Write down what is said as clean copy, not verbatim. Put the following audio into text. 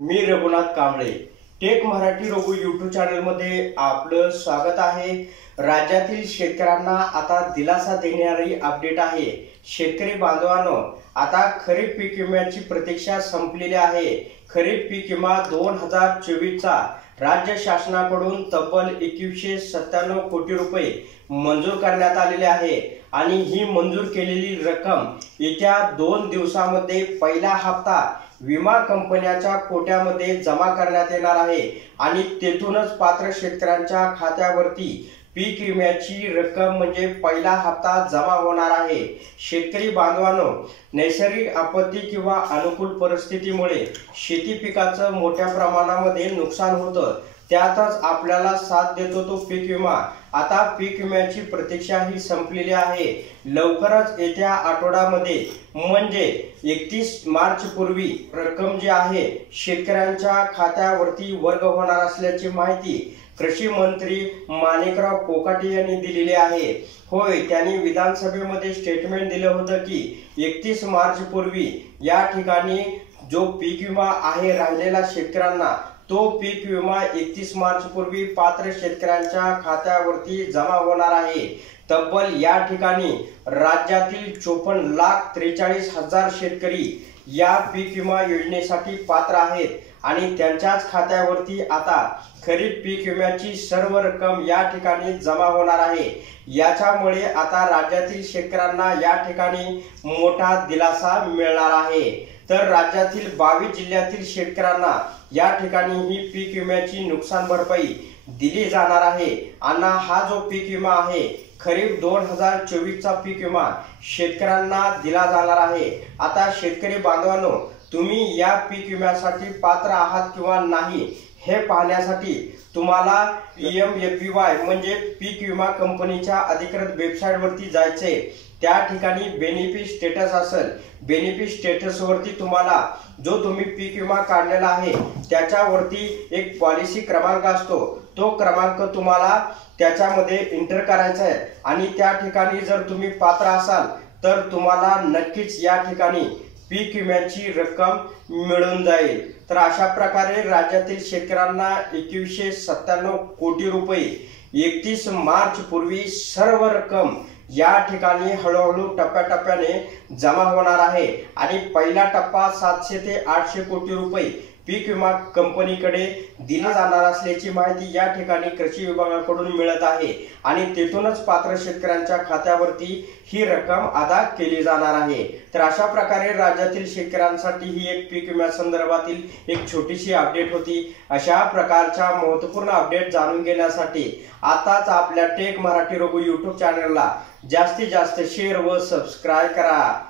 मी Raghunath Kamble tech Marathi Raghu YouTube channel मध्ये आपलं स्वागत आहे। राज्यातील शेतकऱ्यांना आता दिलासा देणारी अपडेट आहे। शेतकरी बांधवांनो, आता खरीप पीक विम्याची प्रतीक्षा संपलेली आहे। खरीप पीक विमा 2024 चा राज्य शासनाकडून तब्बल 2197 कोटी रुपये मंजूर करण्यात आलेले आहे आणि ही मंजूर केलेली रक्कम येत्या 2 दिवसांमध्ये पहिला हप्ता विमा कंपन्यांच्या कोट्यामध्ये जमा करण्यात येणार आहे आणि तेथूनच पात्र शेतकऱ्यांच्या खात्यावरती पीक विम्याची रक्कम म्हणजे पहिला हप्ता जमा होणार आहे। शेतकरी बांधवांनो, नैसर्गिक आपत्ती किंवा अनुकूल परिस्थितीमुळे शेती पिकाचं मोठ्या प्रमाणामध्ये नुकसान होतं, त्यातच आपल्याला साथ देतो तो पीक विमा। आता पीक विम्याची प्रतीक्षा ही संपलेली आहे। लवकरच येत्या आठवड्यामध्ये म्हणजे 31 मार्च पूर्वी रक्कम जी आहे शेतकऱ्यांच्या खात्यावरती वर्ग होणार असल्याची माहिती कृषी मंत्री माणिकराव कोकाटे यांनी दिलेली आहे। होय, त्यांनी विधानसभेमध्ये स्टेटमेंट दिलं होतं की 31 मार्च पूर्वी या ठिकाणी जो पीक विमा आहे राहिलेला शेतकऱ्यांना तो पीक विमा 31 मार्च पूर्वी पात्र शेतकऱ्यांच्या खात्यावरती जमा होणार आहे। तब्बल या ठिकाणी राज्यातील 54,43,000 शेतकरी या पीक विमा योजनेसाठी पात्र आहेत आणि त्यांच्याच खात्यावरती आता खरीप पीक विम्याची सर्व रक्कम या ठिकाणी जमा होणार आहे। याच्यामुळे आता राज्यातील शेतकऱ्यांना या ठिकाणी मोठा दिलासा मिळणार आहे। तर राज्यातील 22 जिल्ह्यातील शेतकऱ्यांना या ठिकाणी ही पीक विम्याची नुकसान भरपाई दिली जाणार आहे आणि हा जो पीक विमा आहे खरीप 2024 चा पीक विमा शेतकऱ्यांना दिला जाणार आहे। आता शेतकरी बांधवांनो, तुम्ही या पीक विम्यासाठी पात्र आहात किंवा नाही हे पाहण्यासाठी तुम्हाला PMFBY म्हणजे पीक विमा कंपनीच्या अधिकृत वेबसाईट वरती जायचे। त्या ठिकाणी बेनिफिट स्टेटस असेल, बेनिफिट स्टेटस वरती तुम्हाला जो तुम्ही पीक विमा काढलेला आहे त्याच्यावरती एक पॉलिसी क्रमांक असतो, तो क्रमांक तुम्हाला त्याच्यामध्ये एंटर करायचा आहे आणि त्या ठिकाणी जर तुम्ही पात्र असाल तर तुम्हाला नक्कीच या ठिकाणी पीक विम्याची रक्कम मिळून जाईल। तर अशा प्रकारे राज्यातील शेतकऱ्यांना 2197 कोटी रुपये 31 मार्च पूर्वी सर्व रक्कम या ठिकाणी हळूहळू टप्प्याटप्प्याने जमा होणार आहे आणि पहिला टप्पा 700 ते 800 कोटी रुपये पीक विमा कंपनीकडे दिली जाणार असल्याची माहिती या ठिकाणी कृषी विभागाकडून मिळत आहे आणि तेथूनच पात्र शेतकऱ्यांच्या खात्यावरती ही रक्कम अदा केली जाणार आहे। तर अशा प्रकारे राज्यातील शेतकऱ्यांसाठी ही एक पीक विम्या संदर्भातील एक छोटीशी अपडेट होती। अशा प्रकारच्या महत्त्वपूर्ण अपडेट जाणून घेण्यासाठी आताच आपल्या टेक मराठी रघु यूट्यूब चॅनलला जास्तीत जास्त शेअर व सबस्क्राइब करा।